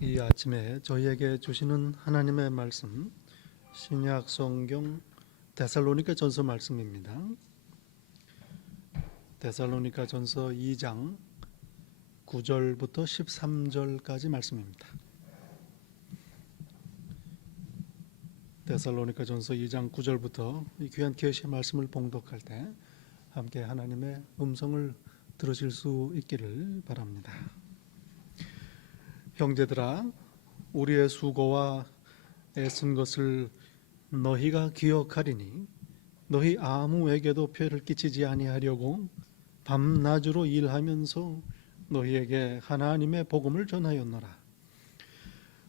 이 아침에 저희에게 주시는 하나님의 말씀, 신약 성경 데살로니가 전서 말씀입니다. 데살로니가 전서 2장 9절부터 13절까지 말씀입니다. 데살로니가 전서 2장 9절부터 이 귀한 계시의 말씀을 봉독할 때 함께 하나님의 음성을 들으실 수 있기를 바랍니다. 형제들아, 우리의 수고와 애쓴 것을 너희가 기억하리니 너희 아무에게도 폐를 끼치지 아니하려고 밤낮으로 일하면서 너희에게 하나님의 복음을 전하였노라.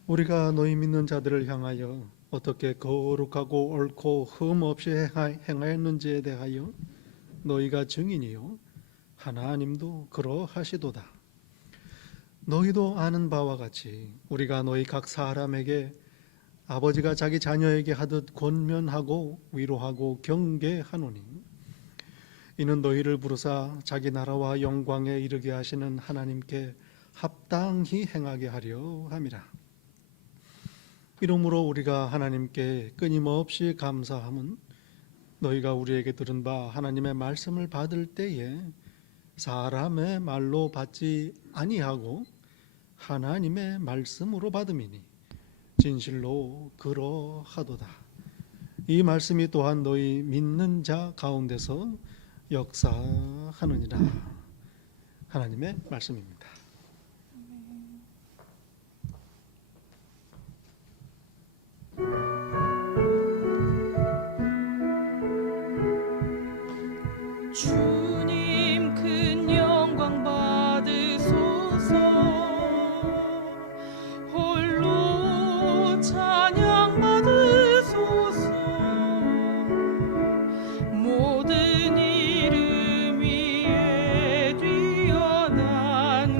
우리가 너희 믿는 자들을 향하여 어떻게 거룩하고 옳고 흠 없이 행하였는지에 대하여 너희가 증인이요 하나님도 그러하시도다. 너희도 아는 바와 같이 우리가 너희 각 사람에게 아버지가 자기 자녀에게 하듯 권면하고 위로하고 경계하노니 이는 너희를 부르사 자기 나라와 영광에 이르게 하시는 하나님께 합당히 행하게 하려 함이라. 이러므로 우리가 하나님께 끊임없이 감사함은 너희가 우리에게 들은 바 하나님의 말씀을 받을 때에 사람의 말로 받지 아니하고 하나님의 말씀으로 받음이니 진실로 그러하도다. 이 말씀이 또한 너희 믿는 자 가운데서 역사하느니라. 하나님의 말씀입니다. 주님 큰 영광 받으소서. 홀로 찬양 받으소서. 모든 이름 위에 뛰어난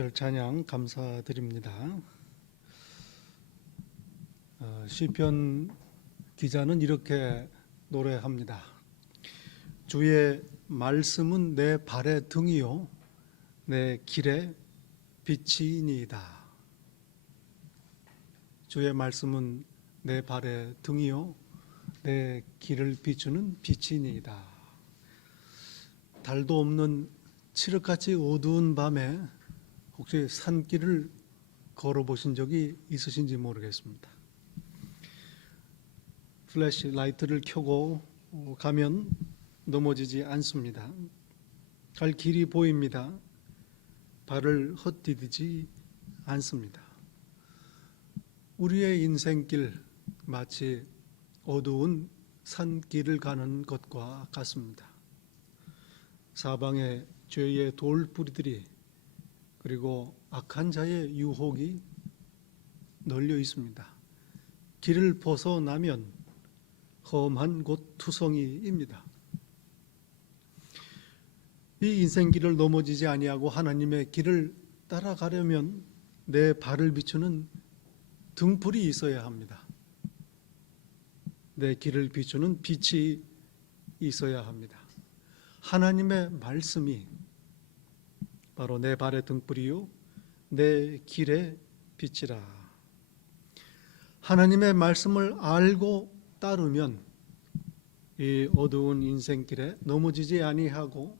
특별 찬양 감사드립니다. 시편 기자는 이렇게 노래합니다. 주의 말씀은 내 발의 등이요 내 길의 빛이니이다. 주의 말씀은 내 발의 등이요 내 길을 비추는 빛이니이다. 달도 없는 칠흑같이 어두운 밤에 혹시 산길을 걸어보신 적이 있으신지 모르겠습니다. 플래시 라이트를 켜고 가면 넘어지지 않습니다. 갈 길이 보입니다. 발을 헛디디지 않습니다. 우리의 인생길 마치 어두운 산길을 가는 것과 같습니다. 사방에 죄의 돌뿌리들이 그리고 악한 자의 유혹이 널려 있습니다. 길을 벗어나면 험한 곳 투성이입니다. 이 인생길을 넘어지지 아니하고 하나님의 길을 따라가려면 내 발을 비추는 등불이 있어야 합니다. 내 길을 비추는 빛이 있어야 합니다. 하나님의 말씀이 바로 내 발의 등불이요 내 길의 빛이라. 하나님의 말씀을 알고 따르면 이 어두운 인생길에 넘어지지 아니하고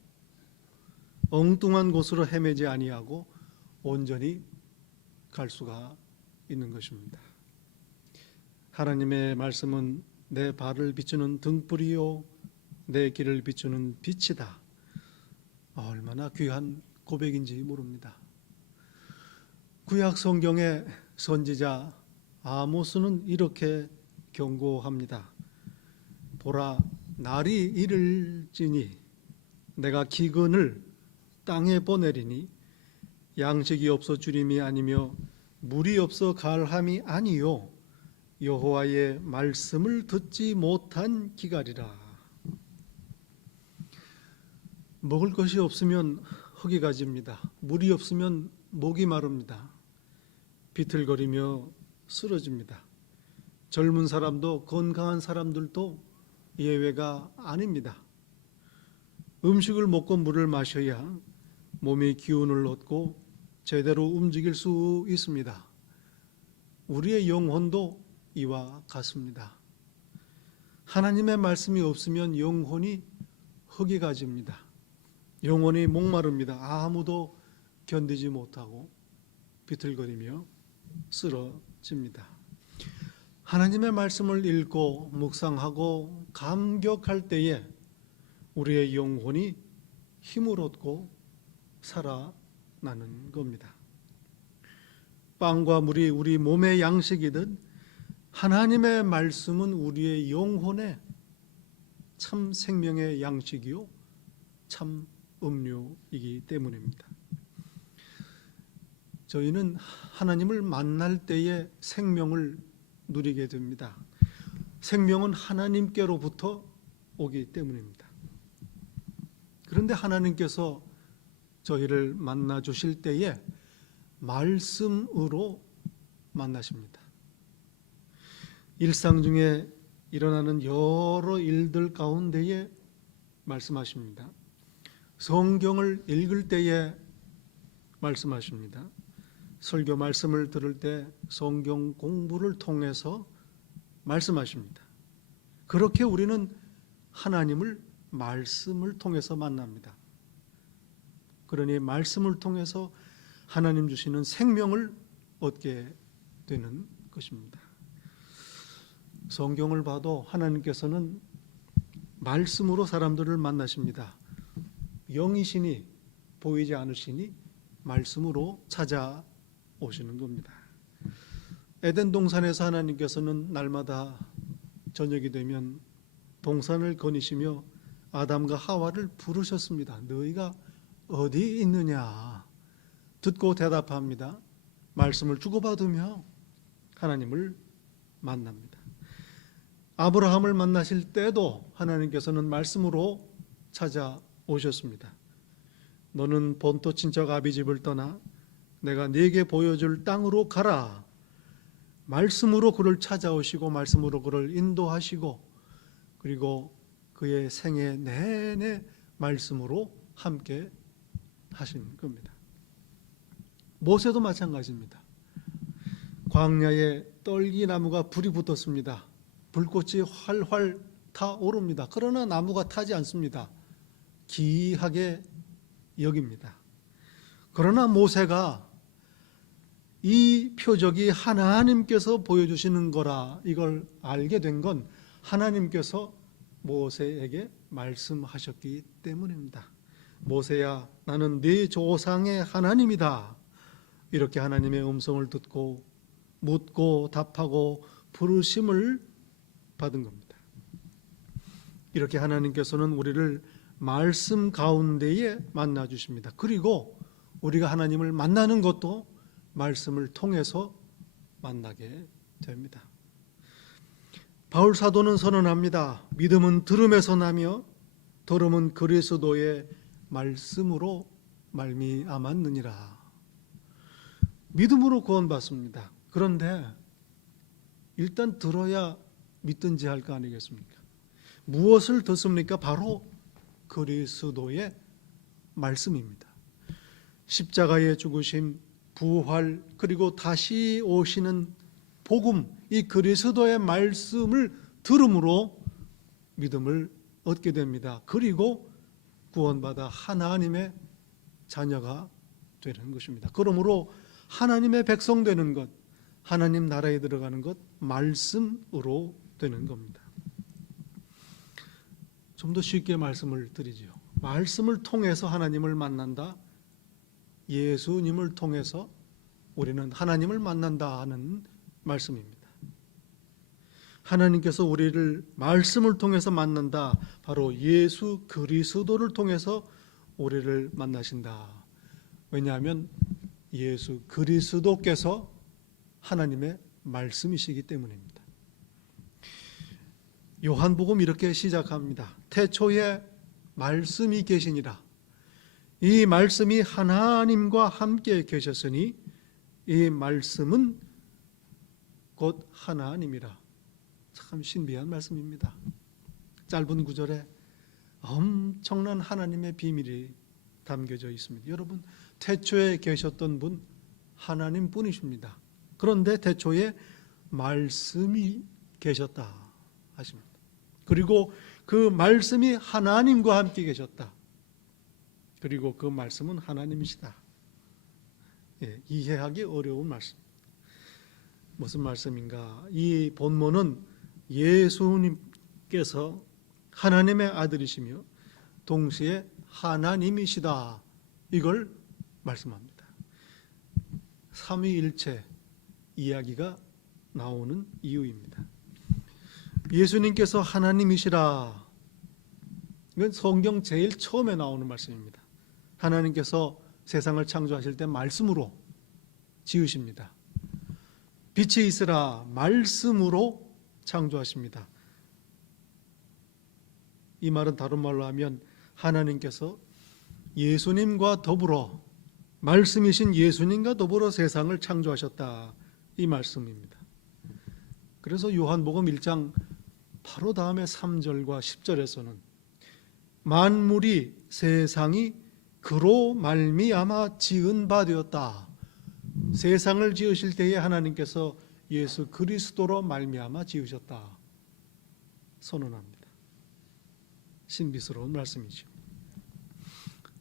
엉뚱한 곳으로 헤매지 아니하고 온전히 갈 수가 있는 것입니다. 하나님의 말씀은 내 발을 비추는 등불이요 내 길을 비추는 빛이다. 얼마나 귀한 고백인지 모릅니다. 구약 성경의 선지자 아모스는 이렇게 경고합니다. 보라, 날이 이를지니 내가 기근을 땅에 보내리니 양식이 없어 주림이 아니며 물이 없어 갈함이 아니요 여호와의 말씀을 듣지 못한 기갈이라. 먹을 것이 없으면 흙이 가집니다. 물이 없으면 목이 마릅니다. 비틀거리며 쓰러집니다. 젊은 사람도 건강한 사람들도 예외가 아닙니다. 음식을 먹고 물을 마셔야 몸이 기운을 얻고 제대로 움직일 수 있습니다. 우리의 영혼도 이와 같습니다. 하나님의 말씀이 없으면 영혼이 흙이 가집니다. 영혼이 목마릅니다. 아무도 견디지 못하고 비틀거리며 쓰러집니다. 하나님의 말씀을 읽고 묵상하고 감격할 때에 우리의 영혼이 힘을 얻고 살아나는 겁니다. 빵과 물이 우리 몸의 양식이듯 하나님의 말씀은 우리의 영혼의 참 생명의 양식이요 참 음료이기 때문입니다. 저희는 하나님을 만날 때에 생명을 누리게 됩니다. 생명은 하나님께로부터 오기 때문입니다. 그런데 하나님께서 저희를 만나 주실 때에 말씀으로 만나십니다. 일상 중에 일어나는 여러 일들 가운데에 말씀하십니다. 성경을 읽을 때에 말씀하십니다. 설교 말씀을 들을 때 성경 공부를 통해서 말씀하십니다. 그렇게 우리는 하나님을 말씀을 통해서 만납니다. 그러니 말씀을 통해서 하나님 주시는 생명을 얻게 되는 것입니다. 성경을 봐도 하나님께서는 말씀으로 사람들을 만나십니다. 영이시니 보이지 않으시니 말씀으로 찾아오시는 겁니다. 에덴 동산에서 하나님께서는 날마다 저녁이 되면 동산을 거니시며 아담과 하와를 부르셨습니다. 너희가 어디 있느냐? 듣고 대답합니다. 말씀을 주고받으며 하나님을 만납니다. 아브라함을 만나실 때도 하나님께서는 말씀으로 찾아오셨습니다. 너는 본토 친척 아비 집을 떠나 내가 네게 보여줄 땅으로 가라. 말씀으로 그를 찾아오시고 말씀으로 그를 인도하시고 그리고 그의 생애 내내 말씀으로 함께 하신 겁니다. 모세도 마찬가지입니다. 광야에 떨기나무가 불이 붙었습니다. 불꽃이 활활 타오릅니다. 그러나 나무가 타지 않습니다. 기이하게 여깁니다. 그러나 모세가 이 표적이 하나님께서 보여주시는 거라 이걸 알게 된 건 하나님께서 모세에게 말씀하셨기 때문입니다. 모세야, 나는 네 조상의 하나님이다. 이렇게 하나님의 음성을 듣고 묻고 답하고 부르심을 받은 겁니다. 이렇게 하나님께서는 우리를 말씀 가운데에 만나 주십니다. 그리고 우리가 하나님을 만나는 것도 말씀을 통해서 만나게 됩니다. 바울 사도는 선언합니다. 믿음은 들음에서 나며 들음은 그리스도의 말씀으로 말미암았느니라. 믿음으로 구원받습니다. 그런데 일단 들어야 믿든지 할 거 아니겠습니까? 무엇을 듣습니까? 바로 그리스도의 말씀입니다. 십자가의 죽으심, 부활, 그리고 다시 오시는 복음, 이 그리스도의 말씀을 들음으로 믿음을 얻게 됩니다. 그리고 구원받아 하나님의 자녀가 되는 것입니다. 그러므로 하나님의 백성 되는 것, 하나님 나라에 들어가는 것, 말씀으로 되는 겁니다. 좀 더 쉽게 말씀을 드리지요. 말씀을 통해서 하나님을 만난다. 예수님을 통해서 우리는 하나님을 만난다 하는 말씀입니다. 하나님께서 우리를 말씀을 통해서 만난다. 바로 예수 그리스도를 통해서 우리를 만나신다. 왜냐하면 예수 그리스도께서 하나님의 말씀이시기 때문입니다. 요한복음 이렇게 시작합니다. 태초에 말씀이 계시니라. 이 말씀이 하나님과 함께 계셨으니 이 말씀은 곧 하나님이라. 참 신비한 말씀입니다. 짧은 구절에 엄청난 하나님의 비밀이 담겨져 있습니다. 여러분, 태초에 계셨던 분 하나님 뿐이십니다. 그런데 태초에 말씀이 계셨다 하십니다. 그리고 그 말씀이 하나님과 함께 계셨다. 그리고 그 말씀은 하나님이시다. 이해하기 어려운 말씀. 무슨 말씀인가? 이 본문은 예수님께서 하나님의 아들이시며 동시에 하나님이시다. 이걸 말씀합니다. 삼위일체 이야기가 나오는 이유입니다. 예수님께서 하나님이시라. 이건 성경 제일 처음에 나오는 말씀입니다. 하나님께서 세상을 창조하실 때 말씀으로 지으십니다. 빛이 있으라 말씀으로 창조하십니다. 이 말은 다른 말로 하면 하나님께서 예수님과 더불어 말씀이신 예수님과 더불어 세상을 창조하셨다. 이 말씀입니다. 그래서 요한복음 1장 바로 다음에 3절과 10절에서는 만물이 세상이 그로 말미암아 지은 바 되었다. 세상을 지으실 때에 하나님께서 예수 그리스도로 말미암아 지으셨다. 선언합니다. 신비스러운 말씀이죠.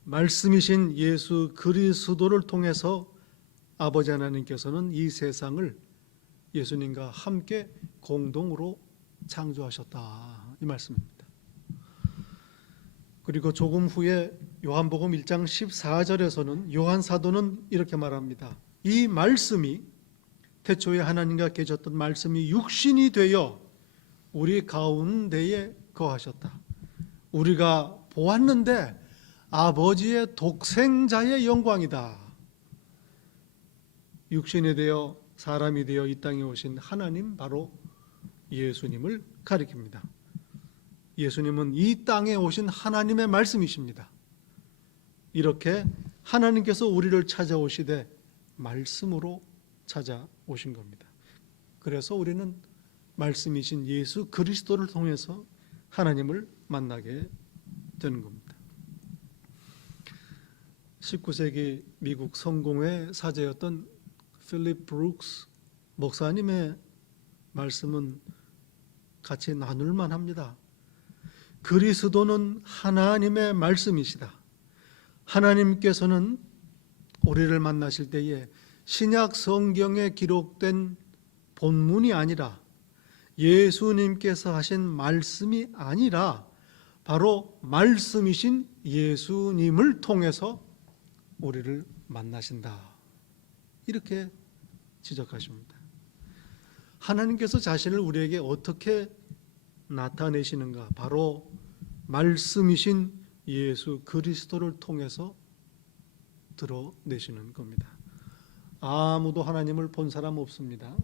말씀이신 예수 그리스도를 통해서 아버지 하나님께서는 이 세상을 예수님과 함께 공동으로 창조하셨다. 이 말씀입니다. 그리고 조금 후에 요한복음 1장 14절에서는 요한 사도는 이렇게 말합니다. 이 말씀이 태초에 하나님과 계셨던 말씀이 육신이 되어 우리 가운데에 거하셨다. 우리가 보았는데 아버지의 독생자의 영광이다. 육신이 되어 사람이 되어 이 땅에 오신 하나님, 바로 예수님을 가리킵니다. 예수님은 이 땅에 오신 하나님의 말씀이십니다. 이렇게 하나님께서 우리를 찾아오시되 말씀으로 찾아오신 겁니다. 그래서 우리는 말씀이신 예수 그리스도를 통해서 하나님을 만나게 되는 겁니다. 19세기 미국 성공회 사제였던 필립 브룩스 목사님의 말씀은 같이 나눌만 합니다. 그리스도는 하나님의 말씀이시다. 하나님께서는 우리를 만나실 때에 신약 성경에 기록된 본문이 아니라 예수님께서 하신 말씀이 아니라 바로 말씀이신 예수님을 통해서 우리를 만나신다. 이렇게 지적하십니다. 하나님께서 자신을 우리에게 어떻게 나타내시는가? 바로 말씀이신 예수 그리스도를 통해서 드러내시는 겁니다. 아무도 하나님을 본 사람 없습니다.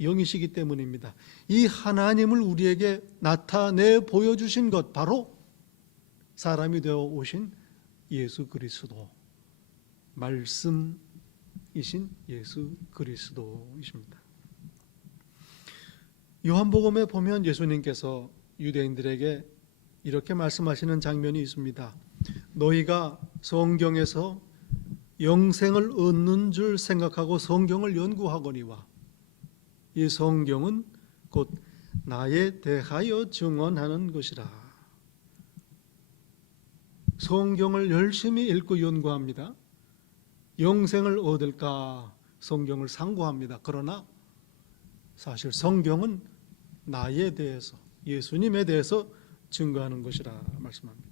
영이시기 때문입니다. 이 하나님을 우리에게 나타내 보여주신 것 바로 사람이 되어 오신 예수 그리스도, 말씀이신 예수 그리스도이십니다. 요한복음에 보면 예수님께서 유대인들에게 이렇게 말씀하시는 장면이 있습니다. 너희가 성경에서 영생을 얻는 줄 생각하고 성경을 연구하거니와 이 성경은 곧 나에 대하여 증언하는 것이라. 성경을 열심히 읽고 연구합니다. 영생을 얻을까 성경을 상고합니다. 그러나 사실 성경은 나에 대해서, 예수님에 대해서 증거하는 것이라 말씀합니다.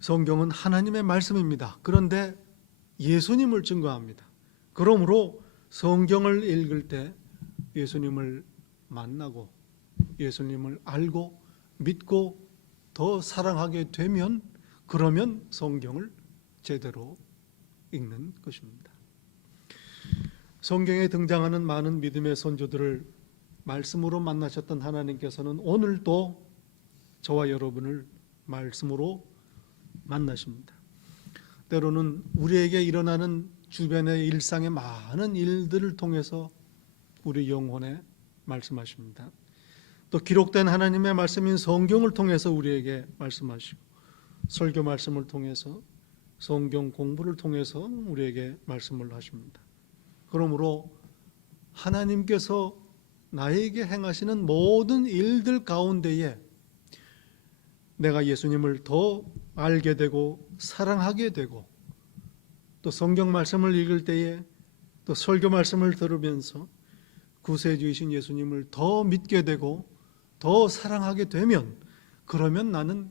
성경은 하나님의 말씀입니다. 그런데 예수님을 증거합니다. 그러므로 성경을 읽을 때 예수님을 만나고 예수님을 알고 믿고 더 사랑하게 되면 그러면 성경을 제대로 읽는 것입니다. 성경에 등장하는 많은 믿음의 선조들을 말씀으로 만나셨던 하나님께서는 오늘도 저와 여러분을 말씀으로 만나십니다. 때로는 우리에게 일어나는 주변의 일상의 많은 일들을 통해서 우리 영혼에 말씀하십니다. 또 기록된 하나님의 말씀인 성경을 통해서 우리에게 말씀하시고 설교 말씀을 통해서 성경 공부를 통해서 우리에게 말씀을 하십니다. 그러므로 하나님께서 나에게 행하시는 모든 일들 가운데에 내가 예수님을 더 알게 되고 사랑하게 되고 또 성경 말씀을 읽을 때에 또 설교 말씀을 들으면서 구세주이신 예수님을 더 믿게 되고 더 사랑하게 되면 그러면 나는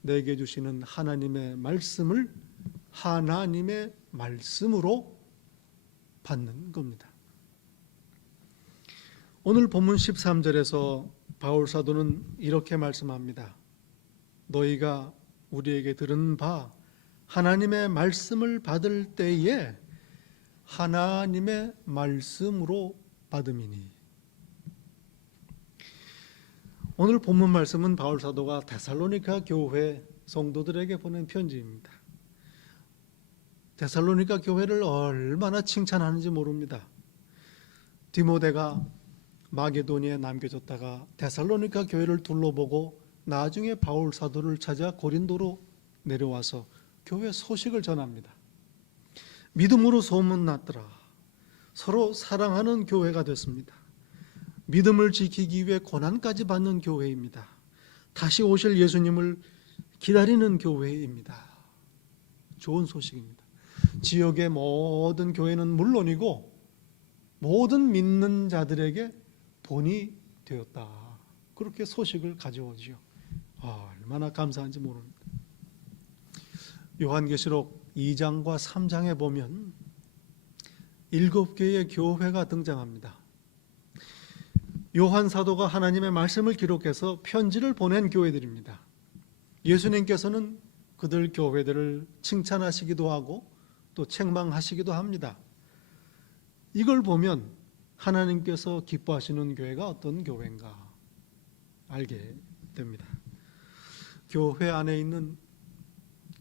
내게 주시는 하나님의 말씀을 하나님의 말씀으로 받는 겁니다. 오늘 본문 13절에서 바울 사도는 이렇게 말씀합니다. 너희가 우리에게 들은 바 하나님의 말씀을 받을 때에 하나님의 말씀으로 받음이니. 오늘 본문 말씀은 바울 사도가 데살로니가 교회 성도들에게 보낸 편지입니다. 데살로니가 교회를 얼마나 칭찬하는지 모릅니다. 디모데가 마게도니아에 남겨졌다가 데살로니가 교회를 둘러보고 나중에 바울 사도를 찾아 고린도로 내려와서 교회 소식을 전합니다. 믿음으로 소문났더라. 서로 사랑하는 교회가 됐습니다. 믿음을 지키기 위해 고난까지 받는 교회입니다. 다시 오실 예수님을 기다리는 교회입니다. 좋은 소식입니다. 지역의 모든 교회는 물론이고 모든 믿는 자들에게 본이 되었다. 그렇게 소식을 가져오지요. 얼마나 감사한지 모릅니다. 요한계시록 2장과 3장에 보면 7개의 교회가 등장합니다. 요한 사도가 하나님의 말씀을 기록해서 편지를 보낸 교회들입니다. 예수님께서는 그들 교회들을 칭찬하시기도 하고 또 책망하시기도 합니다. 이걸 보면 하나님께서 기뻐하시는 교회가 어떤 교회인가 알게 됩니다. 교회 안에 있는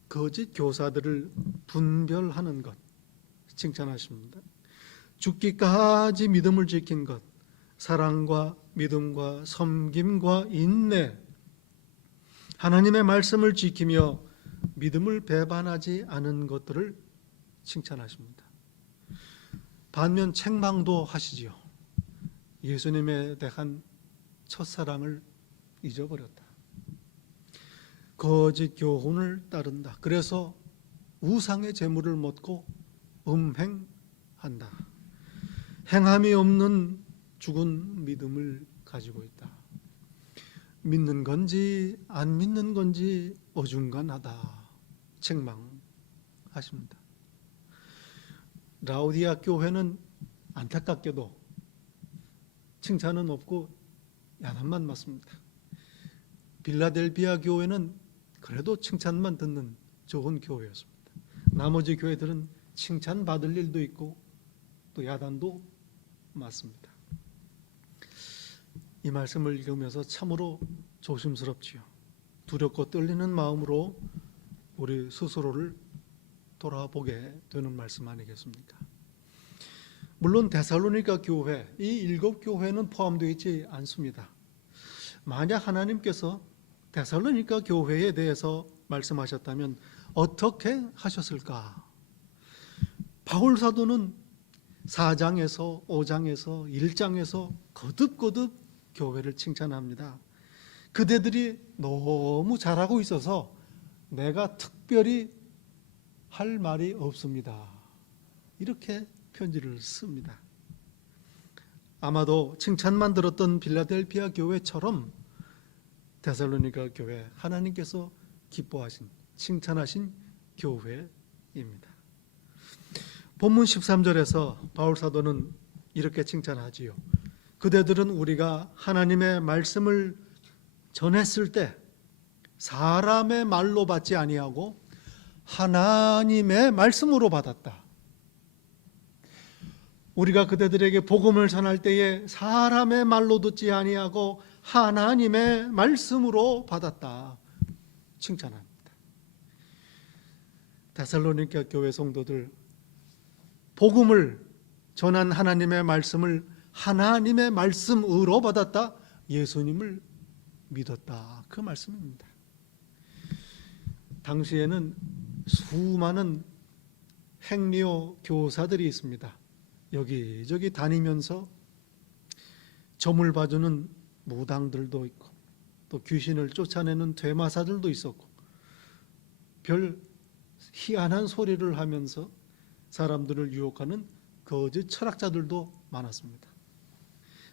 거짓 교사들을 분별하는 것, 칭찬하십니다. 죽기까지 믿음을 지킨 것, 사랑과 믿음과 섬김과 인내, 하나님의 말씀을 지키며 믿음을 배반하지 않은 것들을 칭찬하십니다. 반면 책망도 하시지요. 예수님에 대한 첫사랑을 잊어버렸다. 거짓 교훈을 따른다. 그래서 우상의 제물을 먹고 음행한다. 행함이 없는 죽은 믿음을 가지고 있다. 믿는 건지 안 믿는 건지 어중간하다. 책망하십니다. 라오디아 교회는 안타깝게도 칭찬은 없고 야단만 맞습니다. 빌라델비아 교회는 그래도 칭찬만 듣는 좋은 교회였습니다. 나머지 교회들은 칭찬받을 일도 있고 또 야단도 맞습니다. 이 말씀을 읽으면서 참으로 조심스럽지요. 두렵고 떨리는 마음으로 우리 스스로를 돌아보게 되는 말씀 아니겠습니까? 물론 데살로니가 교회, 이 7교회는 포함되어 있지 않습니다. 만약 하나님께서 데살로니가 교회에 대해서 말씀하셨다면 어떻게 하셨을까? 바울 사도는 4장에서 5장에서 1장에서 거듭거듭 교회를 칭찬합니다. 그대들이 너무 잘하고 있어서 내가 특별히 할 말이 없습니다. 이렇게 편지를 씁니다. 아마도 칭찬만 들었던 빌라델비아 교회처럼 데살로니가 교회, 하나님께서 기뻐하신, 칭찬하신 교회입니다. 본문 13절에서 바울 사도는 이렇게 칭찬하지요. 그대들은 우리가 하나님의 말씀을 전했을 때 사람의 말로 받지 아니하고 하나님의 말씀으로 받았다. 우리가 그대들에게 복음을 전할 때에 사람의 말로 듣지 아니하고 하나님의 말씀으로 받았다. 칭찬합니다. 데살로니가 교회 성도들, 복음을 전한 하나님의 말씀을 하나님의 말씀으로 받았다. 예수님을 믿었다. 그 말씀입니다. 당시에는 수많은 행리오 교사들이 있습니다. 여기저기 다니면서 점을 봐주는 무당들도 있고 또 귀신을 쫓아내는 되마사들도 있었고 별 희한한 소리를 하면서 사람들을 유혹하는 거짓 철학자들도 많았습니다.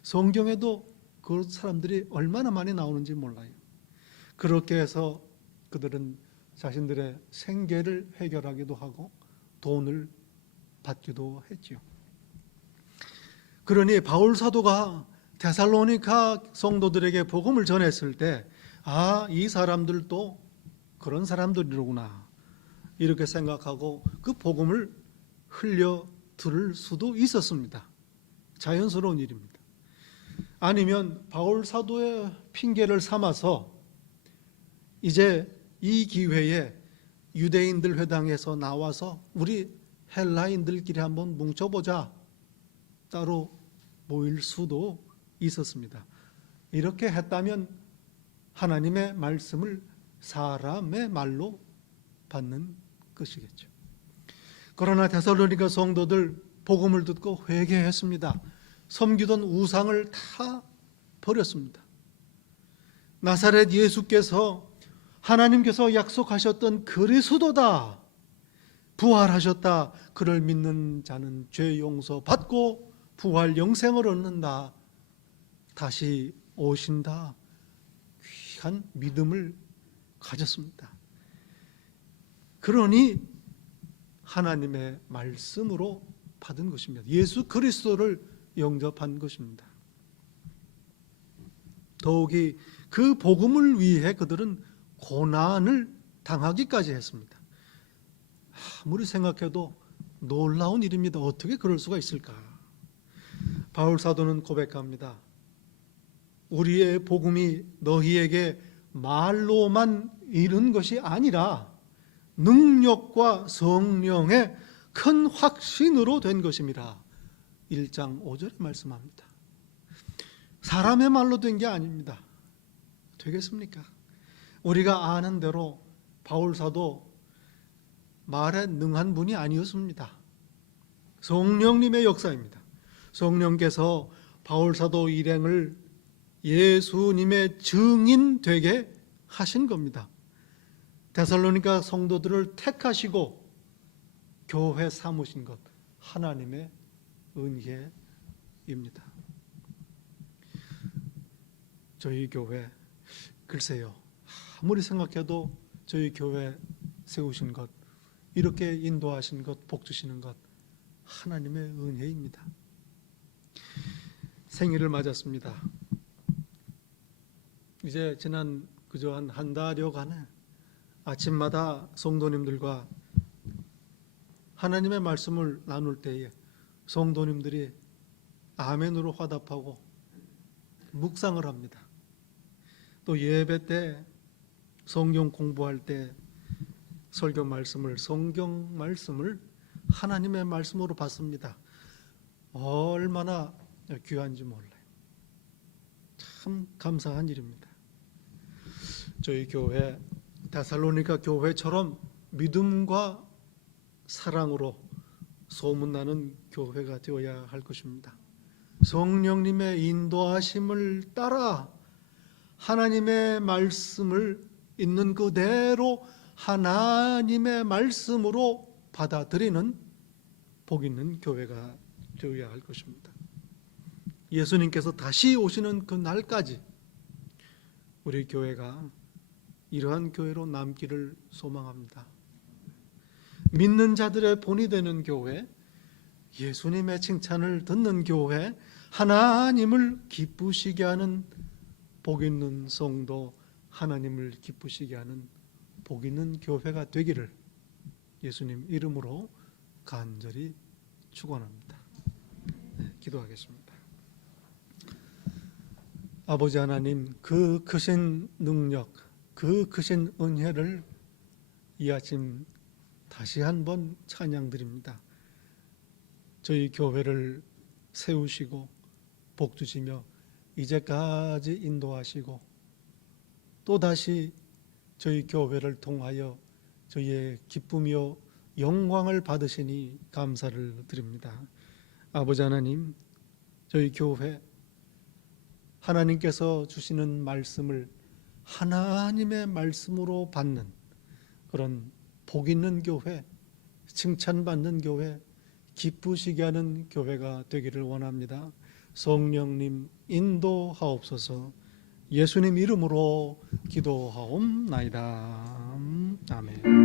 성경에도 그 사람들이 얼마나 많이 나오는지 몰라요. 그렇게 해서 그들은 자신들의 생계를 해결하기도 하고 돈을 받기도 했지요. 그러니 바울 사도가 데살로니가 성도들에게 복음을 전했을 때, 이 사람들도 그런 사람들이로구나 이렇게 생각하고 그 복음을 흘려 들을 수도 있었습니다. 자연스러운 일입니다. 아니면 바울 사도의 핑계를 삼아서 이제 이 기회에 유대인들 회당에서 나와서 우리 헬라인들끼리 한번 뭉쳐보자, 따로 모일 수도 있었습니다. 이렇게 했다면 하나님의 말씀을 사람의 말로 받는 것이겠죠. 그러나 데살로니가 성도들 복음을 듣고 회개했습니다. 섬기던 우상을 다 버렸습니다. 나사렛 예수께서 하나님께서 약속하셨던 그리스도다, 부활하셨다, 그를 믿는 자는 죄 용서 받고 부활 영생을 얻는다, 다시 오신다, 귀한 믿음을 가졌습니다. 그러니 하나님의 말씀으로 받은 것입니다. 예수 그리스도를 영접한 것입니다. 더욱이 그 복음을 위해 그들은 고난을 당하기까지 했습니다. 아무리 생각해도 놀라운 일입니다. 어떻게 그럴 수가 있을까? 바울 사도는 고백합니다. 우리의 복음이 너희에게 말로만 이른 것이 아니라 능력과 성령의 큰 확신으로 된 것임이라 1장 5절에 말씀합니다. 사람의 말로 된 게 아닙니다. 되겠습니까? 우리가 아는 대로 바울 사도 말에 능한 분이 아니었습니다. 성령님의 역사입니다. 성령께서 바울 사도 일행을 예수님의 증인 되게 하신 겁니다. 데살로니가 성도들을 택하시고 교회 삼으신 것, 하나님의 은혜입니다. 저희 교회, 글쎄요, 아무리 생각해도 저희 교회 세우신 것, 이렇게 인도하신 것, 복 주시는 것, 하나님의 은혜입니다. 생일을 맞았습니다. 이제 지난 그저 한 달여간에 아침마다 성도님들과 하나님의 말씀을 나눌 때에 성도님들이 아멘으로 화답하고 묵상을 합니다. 또 예배 때 성경 공부할 때 설교 말씀을, 성경 말씀을 하나님의 말씀으로 받습니다. 얼마나 귀한지 몰라요. 참 감사한 일입니다. 저희 교회 데살로니가 교회처럼 믿음과 사랑으로 소문나는 교회가 되어야 할 것입니다. 성령님의 인도하심을 따라 하나님의 말씀을 있는 그대로 하나님의 말씀으로 받아들이는 복 있는 교회가 되어야 할 것입니다. 예수님께서 다시 오시는 그 날까지 우리 교회가 이러한 교회로 남기를 소망합니다. 믿는 자들의 본이 되는 교회, 예수님의 칭찬을 듣는 교회, 하나님을 기쁘시게 하는 복 있는 성도, 하나님을 기쁘시게 하는 복 있는 교회가 되기를 예수님 이름으로 간절히 축원합니다. 기도하겠습니다. 아버지 하나님, 그 크신 능력, 그 크신 은혜를 이 아침 다시 한번 찬양드립니다. 저희 교회를 세우시고 복 주시며 이제까지 인도하시고 또다시 저희 교회를 통하여 저희의 기쁨이요 영광을 받으시니 감사를 드립니다. 아버지 하나님, 저희 교회 하나님께서 주시는 말씀을 하나님의 말씀으로 받는 그런 복 있는 교회, 칭찬받는 교회, 기쁘시게 하는 교회가 되기를 원합니다. 성령님 인도하옵소서. 예수님 이름으로 기도하옵나이다. 아멘.